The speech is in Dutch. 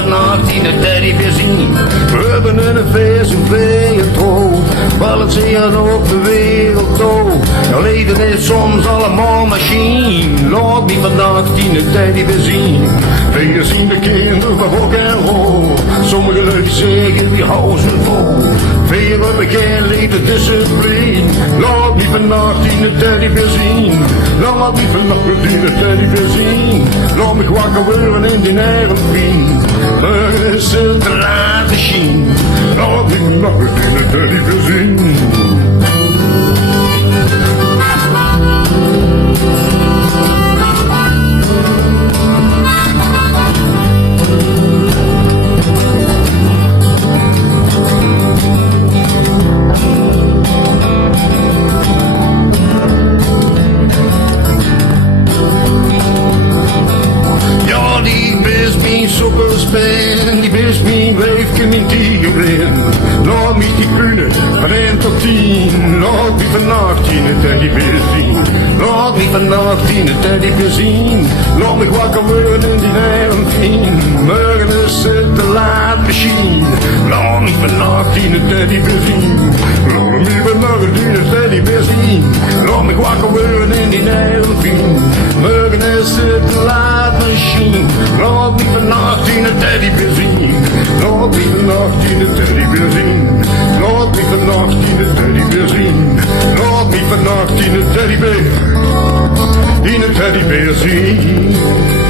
vannacht in de teddybeer zien. We hebben een vers in vee trouw. Balanceren op de wereld toe. Jouw leven is soms allemaal machine. Laat me vannacht in de teddybeer zien. Velen zien de kinderen van rock en roll. Sommige lui zeggen wie houden ze vol. Velen hebben geen levensdiscipline. Laat me vannacht in de teddybeer zien. Laat me vannacht in de teddybeer zien. Laat me wakker worden in die aeroplane. Maar is het te laten zien. Laat me vannacht in de teddybeer zien. Die wist mijn weefje mijn tiegerin. Laat mich die kunnen van 1 tot 10. Laat me vannacht in de teddybeer zien. Laat me vannacht in de teddybeer zien. Laat me wakker worden in die aeroplane. Morgen is het te laat machine. Laat me vannacht in de teddybeer zien. Laat me vannacht in de teddybeer zien. Laat me wakker worden in die aeroplane. Morgen is het te laat machine. Laat me vannacht in de teddybeer zien. Laat me vannacht in de teddybeer zien. Laat me vannacht in de teddybeer zien. Laat me vannacht in de teddybeer zien.